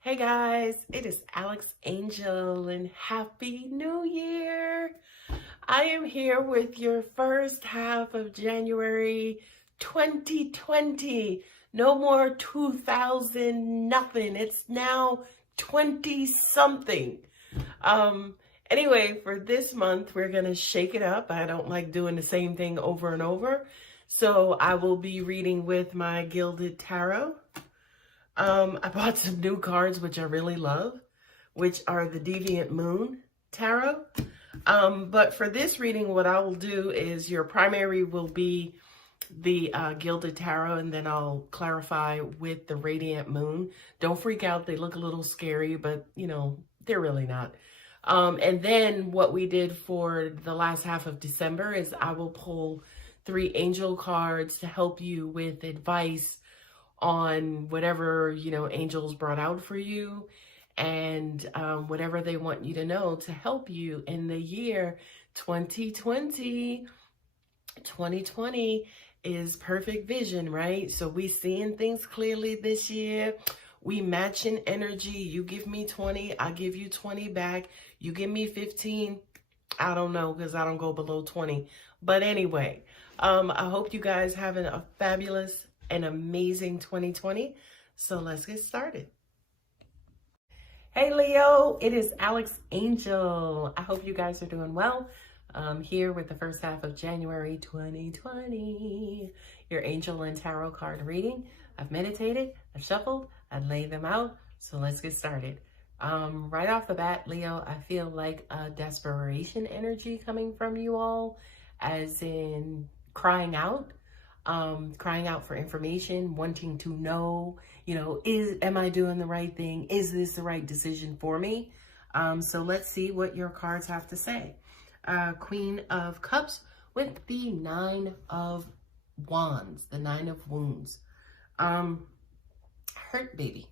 Hey guys, it is Alex Angel and Happy New Year. I am here with your first half of January 2020. No more 2000 nothing. It's now 20 something. Anyway, for this month, we're going to shake it up. I don't like doing the same thing over and over. So I will be reading with my Gilded Tarot. I bought some new cards, which I really love, which are the Deviant Moon Tarot. But for this reading, what I will do is your primary will be the Gilded Tarot, and then I'll clarify with the Radiant Moon. Don't freak out. They look a little scary, but, you know, they're really not. And then what we did for the last half of December is I will pull 3 angel cards to help you with advice on whatever, you know, angels brought out for you and whatever they want you to know to help you in the year 2020. 2020 is perfect vision, right? So we seeing things clearly this year. We matching energy. You give me 20, I give you 20 back. You give me 15. I don't know, because I don't go below 20. But anyway, I hope you guys having a fabulous and amazing 2020. So let's get started. Hey Leo, it is Alex Angel. I hope you guys are doing well. Here with the first half of January 2020, your angel and tarot card reading. I've meditated, I've shuffled, I've laid them out. So let's get started. Right off the bat, Leo, I feel like a desperation energy coming from you all, as in crying out for information, wanting to know, you know, am I doing the right thing? Is this the right decision for me? So let's see what your cards have to say. Queen of Cups with the 9 of Wands, the 9 of Wounds. Hurt, baby.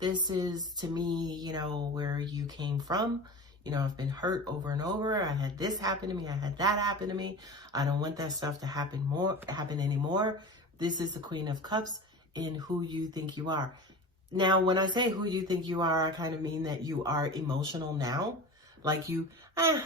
This is, to me, you know, where you came from. You know, I've been hurt over and over. I had this happen to me. I had that happen to me. I don't want that stuff to happen anymore. This is the Queen of Cups in who you think you are. Now, when I say who you think you are, I kind of mean that you are emotional now. Like I'm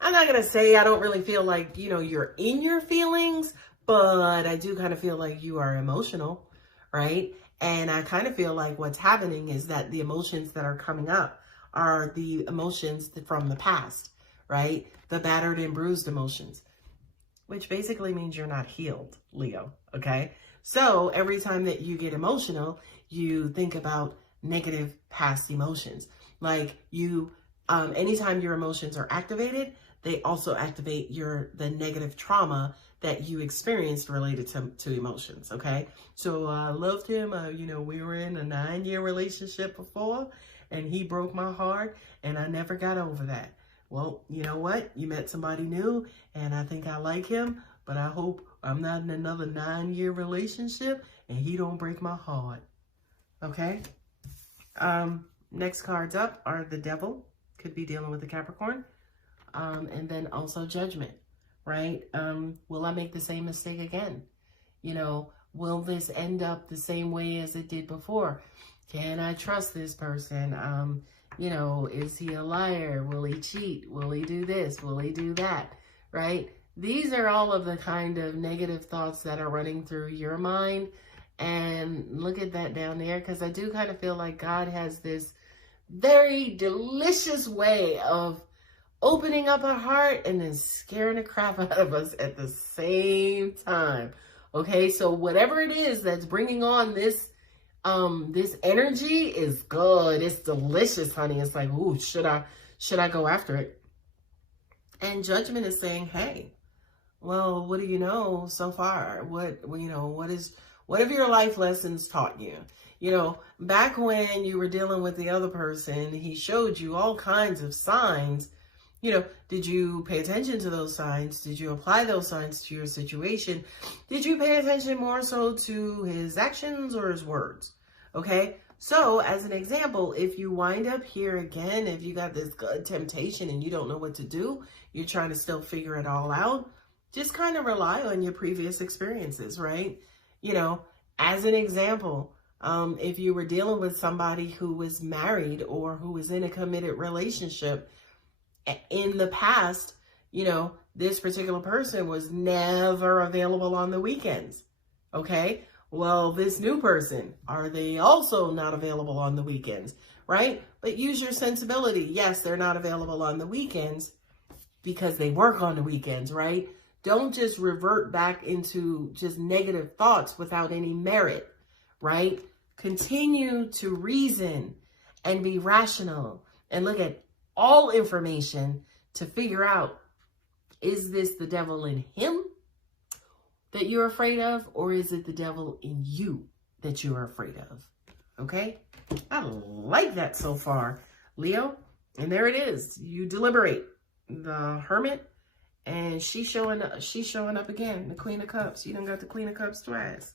not going to say I don't really feel like, you know, you're in your feelings, but I do kind of feel like you are emotional, right? And I kind of feel like what's happening is that the emotions that are coming up are the emotions from the past, right? The battered and bruised emotions, which basically means you're not healed, Leo, okay? So every time that you get emotional, you think about negative past emotions. Like anytime your emotions are activated, they also activate the negative trauma that you experienced related to emotions, okay? So I loved him. You know, we were in a 9-year relationship before, and he broke my heart, and I never got over that. Well, you know what? You met somebody new, and I think I like him, but I hope I'm not in another 9-year relationship, and he don't break my heart. Okay? Next cards up are the Devil. Could be dealing with the Capricorn. And then also Judgment, right? Will I make the same mistake again? You know, will this end up the same way as it did before? Can I trust this person? You know, is he a liar? Will he cheat? Will he do this? Will he do that? Right? These are all of the kind of negative thoughts that are running through your mind. And look at that down there, because I do kind of feel like God has this very delicious way of opening up our heart and then scaring the crap out of us at the same time. Okay, so whatever it is that's bringing on this energy is good. It's delicious, honey. It's like, ooh, should I go after it? And Judgment is saying, hey, well, what do you know so far? What have your life lessons taught you? You know, back when you were dealing with the other person, he showed you all kinds of signs. You know, did you pay attention to those signs? Did you apply those signs to your situation? Did you pay attention more so to his actions or his words? Okay, so as an example, if you wind up here again, if you got this good temptation and you don't know what to do, you're trying to still figure it all out, just kind of rely on your previous experiences, right? You know, as an example, If you were dealing with somebody who was married or who was in a committed relationship in the past, you know, this particular person was never available on the weekends. Okay. Well, this new person, are they also not available on the weekends? Right? But use your sensibility. Yes, they're not available on the weekends because they work on the weekends, right? Don't just revert back into just negative thoughts without any merit, right? Continue to reason and be rational and look at all information to figure out, is this the devil in him that you're afraid of, or is it the devil in you that you're afraid of? Okay? I like that so far, Leo. And there it is. You deliberate. The Hermit, and she's showing up again. The Queen of Cups. You done got the Queen of Cups twice.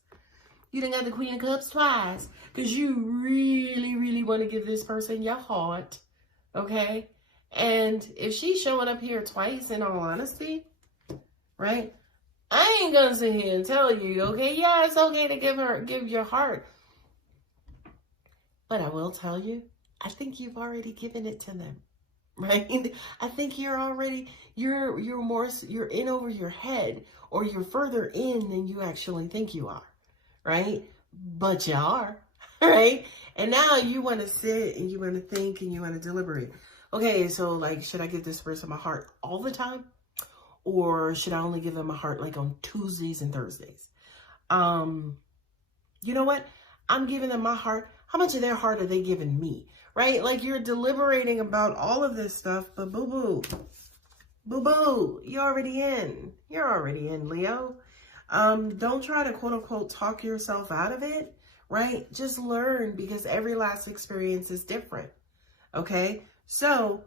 You done got the Queen of Cups twice because you really, really want to give this person your heart. Okay? And if she's showing up here twice, in all honesty, right? I ain't gonna sit here and tell you, okay, yeah, it's okay to give your heart. But I will tell you, I think you've already given it to them, right? I think you're in over your head, or you're further in than you actually think you are, right? But you are, right? And now you want to sit and you want to think and you want to deliberate. Okay, so like, should I give this person my heart all the time? Or should I only give them my heart like on Tuesdays and Thursdays? You know what? I'm giving them my heart. How much of their heart are they giving me? Right? Like, you're deliberating about all of this stuff, but boo-boo. Boo-boo. You're already in. You're already in, Leo. Don't try to quote-unquote talk yourself out of it, right? Just learn, because every last experience is different. Okay? So,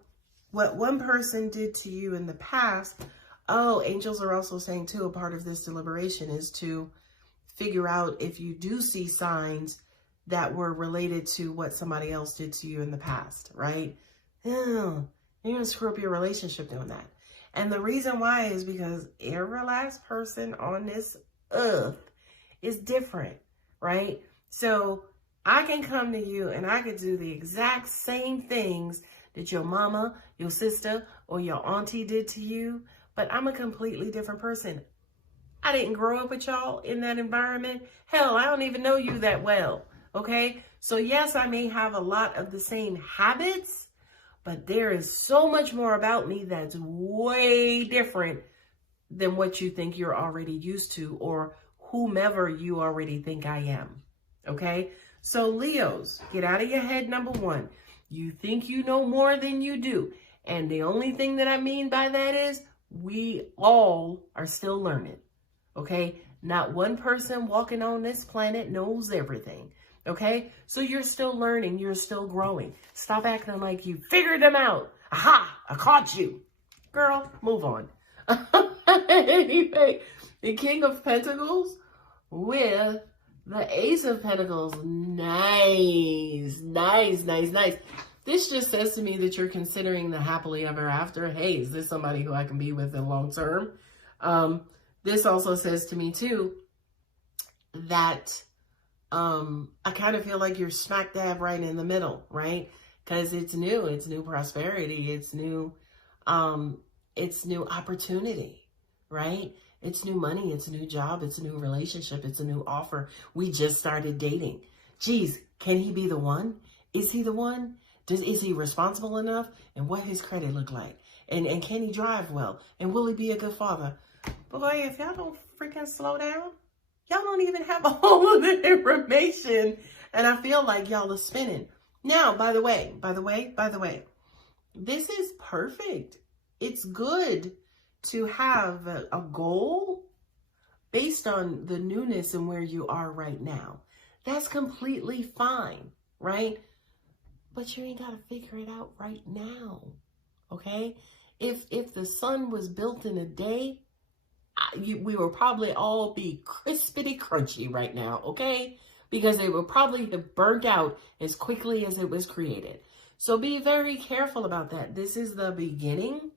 what one person did to you in the past, oh, angels are also saying too, a part of this deliberation is to figure out if you do see signs that were related to what somebody else did to you in the past, right? You're going to screw up your relationship doing that. And the reason why is because every last person on this earth is different, right? So I can come to you and I can do the exact same things that your mama, your sister, or your auntie did to you, but I'm a completely different person. I didn't grow up with y'all in that environment. Hell, I don't even know you that well. Okay, so yes, I may have a lot of the same habits, but there is so much more about me that's way different than what you think you're already used to, or whomever you already think I am. Okay, so Leos, get out of your head, number one. You think you know more than you do. And the only thing that I mean by that is we all are still learning. Okay, not one person walking on this planet knows everything. Okay, so you're still learning, you're still growing. Stop acting like you figured them out. Aha, I caught you. Girl, move on. Anyway, the King of Pentacles with the Ace of Pentacles. Nice, nice, nice, nice. This just says to me that you're considering the happily ever after. Hey, is this somebody who I can be with in long term? This also says to me too that I kind of feel like you're smack dab right in the middle, right? Because it's new prosperity, it's new opportunity, right? It's new money, it's a new job, it's a new relationship, it's a new offer. We just started dating. Geez, can he be the one? Is he the one? Is he responsible enough? And what his credit look like? And can he drive well? And will he be a good father? But boy, if y'all don't freaking slow down, y'all don't even have all of the information. And I feel like y'all are spinning. Now, by the way, this is perfect. It's good to have a goal based on the newness and where you are right now. That's completely fine, right? But you ain't got to figure it out right now, okay? If the sun was built in a day, we will probably all be crispity crunchy right now, okay? Because they will probably have burnt out as quickly as it was created. So be very careful about that. This is the beginning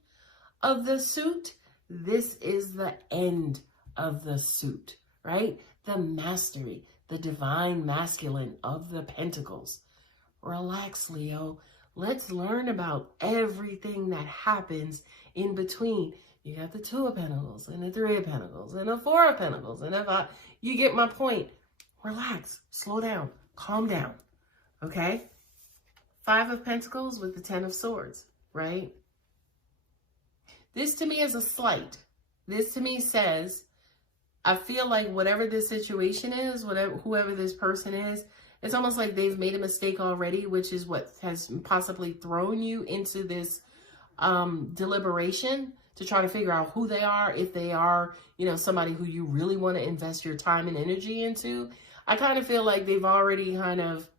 of the suit. This is the end of the suit, right? The mastery, the divine masculine of the pentacles. Relax, Leo. Let's learn about everything that happens in between. You got the Two of Pentacles and the Three of Pentacles and the Four of Pentacles. And you get my point. Relax, slow down, calm down, okay? Five of Pentacles with the Ten of Swords, right? This to me is a slight. This to me says, I feel like whatever this situation is, whoever this person is, it's almost like they've made a mistake already, which is what has possibly thrown you into this deliberation to try to figure out who they are, if they are, you know, somebody who you really want to invest your time and energy into. I kind of feel like they've already kind of,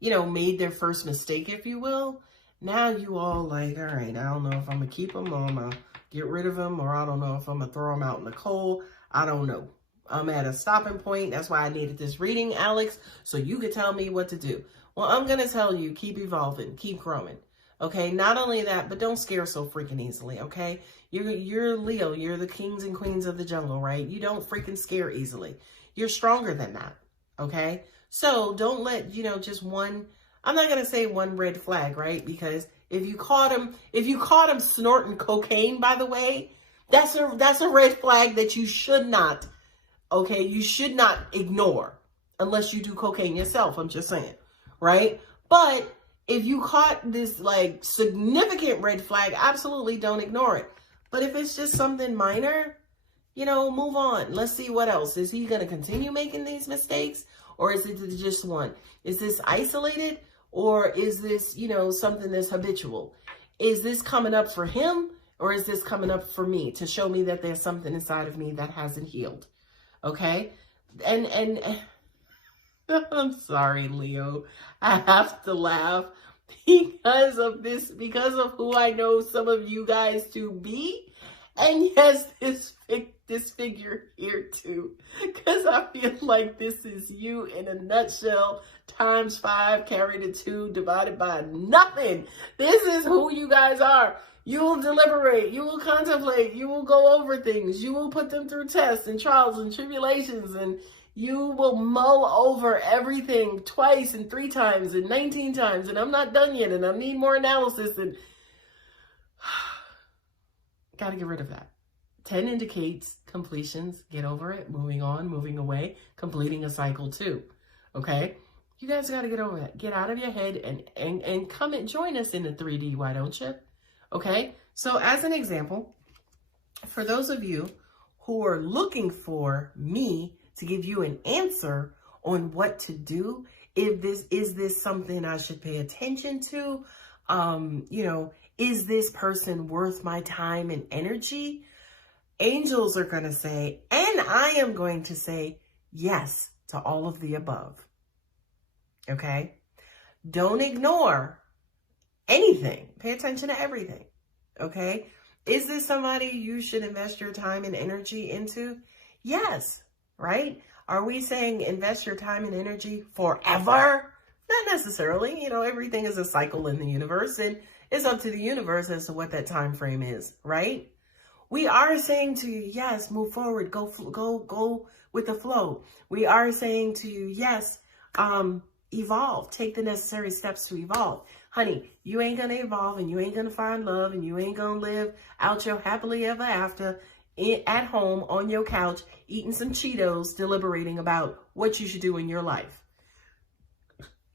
you know, made their first mistake, if you will. Now you all like, all right, I don't know if I'm going to keep them or I'm going to get rid of them, or I don't know if I'm going to throw them out in the cold. I don't know. I'm at a stopping point. That's why I needed this reading, Alex, so you could tell me what to do. Well, I'm going to tell you, keep evolving, keep growing. Okay, not only that, but don't scare so freaking easily, okay? You're Leo, you're the kings and queens of the jungle, right? You don't freaking scare easily. You're stronger than that, okay? So don't let, you know, just one, I'm not going to say one red flag, right? Because if you caught him snorting cocaine, by the way, that's a red flag that you should not, okay? You should not ignore unless you do cocaine yourself, I'm just saying, right? But if you caught this like significant red flag, absolutely don't ignore it. But if it's just something minor, you know, move on. Let's see what else. Is he going to continue making these mistakes, or is it just one? Is this isolated, or is this, you know, something that's habitual? Is this coming up for him, or is this coming up for me to show me that there's something inside of me that hasn't healed? Okay. And I'm sorry, Leo. I have to laugh because of this, because of who I know some of you guys to be. And yes, this figure here too, because I feel like this is you in a nutshell, times 5, carry the 2, divided by nothing. This is who you guys are. You will deliberate, you will contemplate, you will go over things, you will put them through tests and trials and tribulations, and you will mull over everything twice and 3 times and 19 times, and I'm not done yet, and I need more analysis, and got to get rid of that. 10 indicates completions, get over it, moving on, moving away, completing a cycle too, okay? You guys got to get over that. Get out of your head and come and join us in the 3D, why don't you? Okay, so as an example, for those of you who are looking for me to give you an answer on what to do, is this something I should pay attention to? You know, is this person worth my time and energy? Angels are going to say, and I am going to say yes to all of the above. Okay? Don't ignore anything. Pay attention to everything. Okay? Is this somebody you should invest your time and energy into? Yes. Right? Are we saying invest your time and energy forever? Not necessarily. You know, everything is a cycle in the universe, and it's up to the universe as to what that time frame is, right? We are saying to you, yes, move forward, go with the flow. We are saying to you, yes, evolve, take the necessary steps to evolve. Honey, you ain't gonna evolve, and you ain't gonna find love, and you ain't gonna live out your happily ever after at home on your couch, eating some Cheetos, deliberating about what you should do in your life.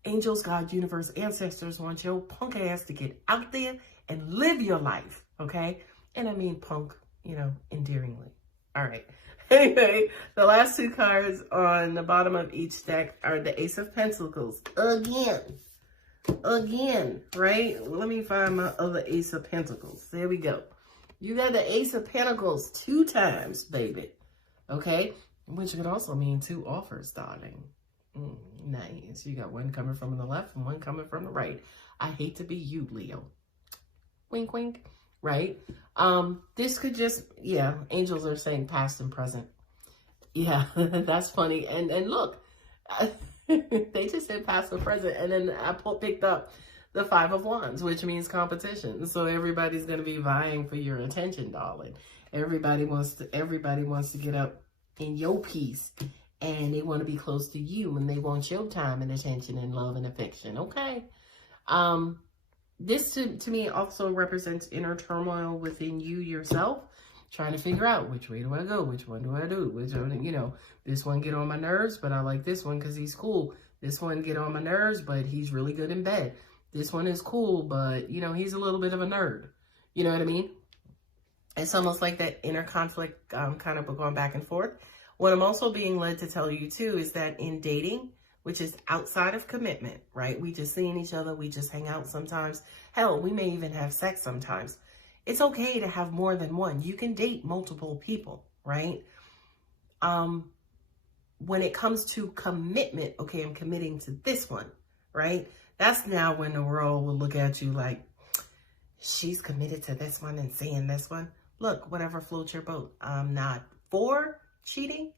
Angels, God, universe, ancestors want your punk ass to get out there and live your life, okay? And I mean punk, you know, endearingly. All right. Anyway, the last 2 cards on the bottom of each deck are the Ace of Pentacles. Again, right? Let me find my other Ace of Pentacles. There we go. You got the Ace of Pentacles 2 times, baby. Okay? Which could also mean 2 offers, darling. Nice. You got one coming from the left and one coming from the right. I hate to be you, Leo. Wink, wink. Right? This could just, yeah, angels are saying past and present. Yeah, that's funny. And look, they just said past and present. And then I picked up the 5 of Wands, which means competition. So everybody's going to be vying for your attention, darling. Everybody wants to get up in your piece and they want to be close to you, and they want your time and attention and love and affection. Okay. This to me also represents inner turmoil within you yourself, trying to figure out which way do I go, which one do I do, which one, you know, this one get on my nerves, but I like this one because he's cool. This one get on my nerves, but he's really good in bed. This one is cool, but, you know, he's a little bit of a nerd. You know what I mean? It's almost like that inner conflict kind of going back and forth. What I'm also being led to tell you, too, is that in dating, which is outside of commitment, right? We just seeing each other. We just hang out sometimes. Hell, we may even have sex sometimes. It's okay to have more than one. You can date multiple people, right? When it comes to commitment, okay, I'm committing to this one, right? That's now when the world will look at you like, she's committed to this one and saying this one. Look, whatever floats your boat. I'm not for cheating,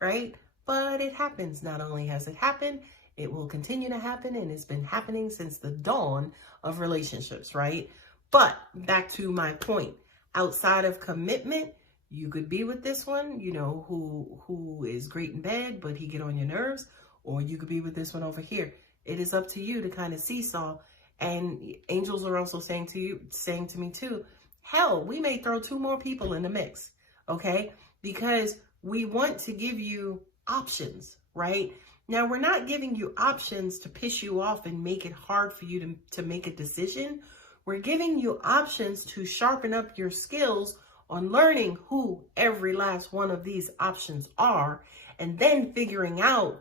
right? But it happens. Not only has it happened, it will continue to happen, and it's been happening since the dawn of relationships, right? But back to my point, outside of commitment, you could be with this one, you know, who is great in bed, but he get on your nerves, or you could be with this one over here. It is up to you to kind of seesaw. And angels are also saying to me too, hell, we may throw 2 more people in the mix, okay? Because we want to give you options, right? Now, we're not giving you options to piss you off and make it hard for you to make a decision. We're giving you options to sharpen up your skills on learning who every last one of these options are, and then figuring out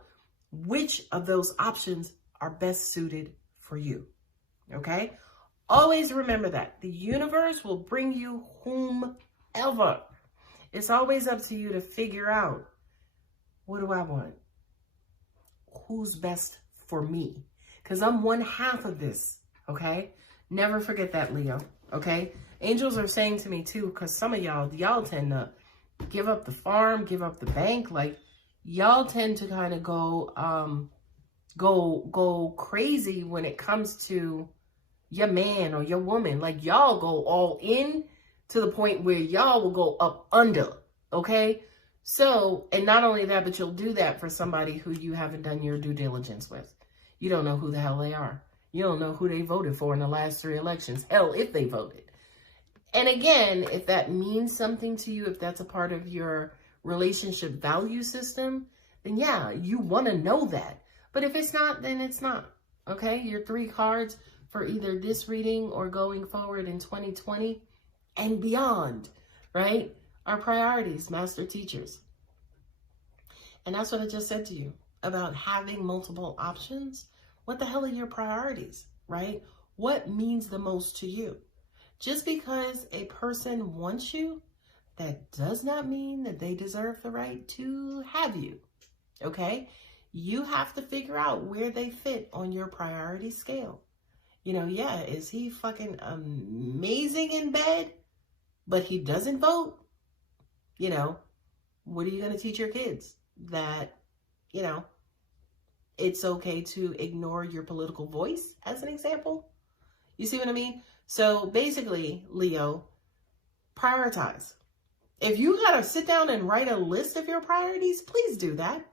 which of those options are best suited for you, okay? Always remember that. The universe will bring you whomever. It's always up to you to figure out, what do I want? Who's best for me? Because I'm one half of this, okay? Never forget that, Leo, okay? Angels are saying to me too, because some of y'all tend to give up the farm, give up the bank. Like, y'all tend to kind of go crazy when it comes to your man or your woman. Like, y'all go all in to the point where y'all will go up under, okay? So, and not only that, but you'll do that for somebody who you haven't done your due diligence with. You don't know who the hell they are. You don't know who they voted for in the last 3 elections. Hell, if they voted. And again, if that means something to you, if that's a part of your relationship value system, then yeah, you want to know that. But if it's not, then it's not. Okay? Your 3 cards for either this reading or going forward in 2020 and beyond, right, are priorities, master teachers. And that's what I just said to you about having multiple options. What the hell are your priorities, right? What means the most to you? Just because a person wants you, that does not mean that they deserve the right to have you, okay? You have to figure out where they fit on your priority scale. You know, yeah, is he fucking amazing in bed, but he doesn't vote? You know, what are you going to teach your kids? That, you know, it's okay to ignore your political voice, as an example? You see what I mean? So basically, Leo, prioritize. If you got to sit down and write a list of your priorities, please do that.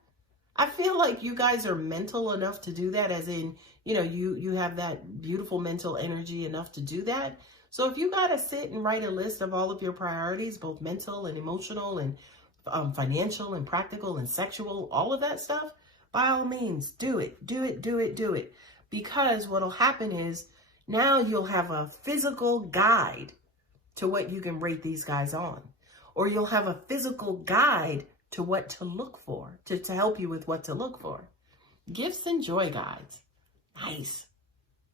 I feel like you guys are mental enough to do that, as in, you know, you have that beautiful mental energy enough to do that. So if you got to sit and write a list of all of your priorities, both mental and emotional and financial and practical and sexual, all of that stuff, by all means, do it, do it, do it, do it. Because what'll happen is now you'll have a physical guide to what you can rate these guys on. Or you'll have a physical guide to what to look for, to help you with what to look for. Gifts and joy guides. Nice.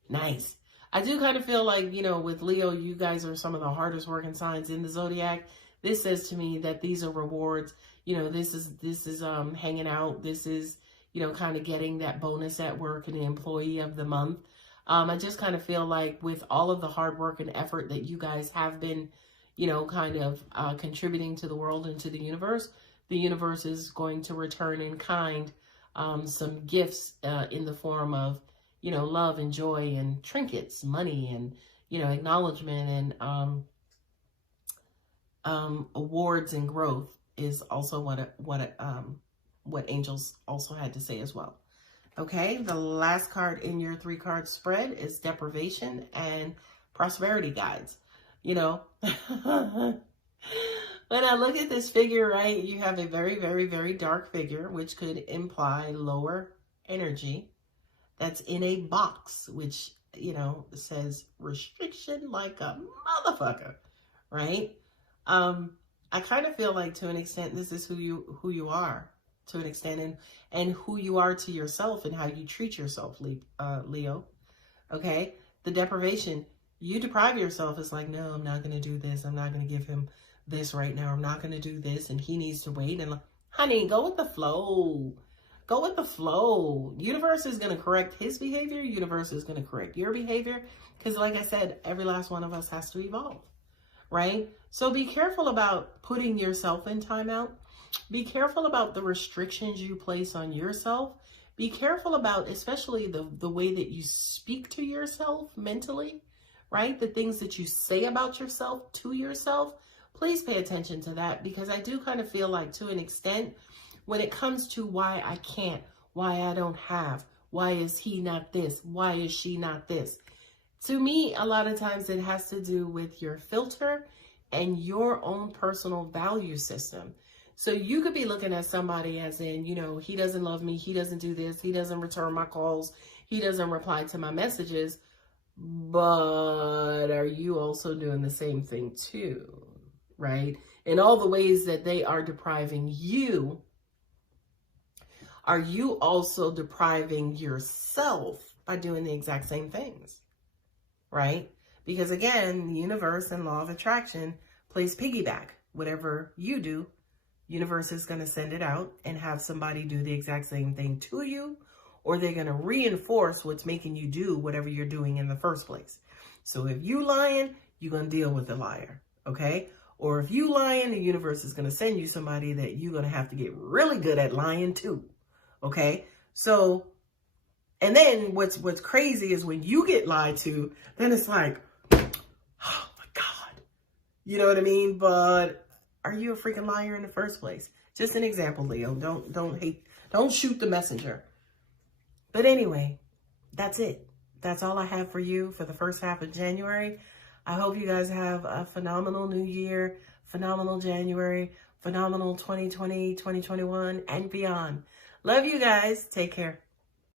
Nice. I do kind of feel like, you know, with Leo, you guys are some of the hardest working signs in the zodiac. This says to me that these are rewards. You know, this is hanging out. This is, you know, kind of getting that bonus at work and the employee of the month. I just kind of feel like with all of the hard work and effort that you guys have been, you know, kind of contributing to the world and to the universe is going to return in kind some gifts in the form of, you know, love and joy and trinkets, money and, you know, acknowledgement and awards and growth is also what what angels also had to say as well. Okay, the last card in your 3-card spread is deprivation and prosperity guides. You know, when I look at this figure, right, you have a very, very, very dark figure, which could imply lower energy that's in a box, which, you know, says restriction like a motherfucker, right? I kind of feel like, to an extent, this is who you are, to an extent, and who you are to yourself and how you treat yourself, Leo. Okay, the deprivation, you deprive yourself. It's like, no, I'm not going to do this. I'm not going to give him this right now. I'm not going to do this, and he needs to wait. And honey, go with the flow. Go with the flow. Universe is going to correct his behavior. Universe is going to correct your behavior. Because like I said, every last one of us has to evolve, right? So be careful about putting yourself in timeout. Be careful about the restrictions you place on yourself. Be careful about, especially the way that you speak to yourself mentally, right? The things that you say about yourself to yourself. Please pay attention to that, because I do kind of feel like, to an extent, when it comes to why I can't, why I don't have, why is he not this, why is she not this? To me, a lot of times it has to do with your filter and your own personal value system. So you could be looking at somebody as in, you know, he doesn't love me, he doesn't do this, he doesn't return my calls, he doesn't reply to my messages. But are you also doing the same thing too, right? In all the ways that they are depriving you, are you also depriving yourself by doing the exact same things, right? Because again, the universe and law of attraction plays piggyback. Whatever you do, universe is going to send it out and have somebody do the exact same thing to you, or they're going to reinforce what's making you do whatever you're doing in the first place. So if you lying, you're going to deal with the liar, okay? Or if you lying, the universe is going to send you somebody that you're going to have to get really good at lying to, okay? So, and then what's crazy is when you get lied to, then it's like, oh my God, you know what I mean? But are you a freaking liar in the first place? Just an example, Leo. Don't shoot the messenger. But anyway, that's it. That's all I have for you for the first half of January. I hope you guys have a phenomenal new year, phenomenal January, phenomenal 2020, 2021, and beyond. Love you guys. Take care.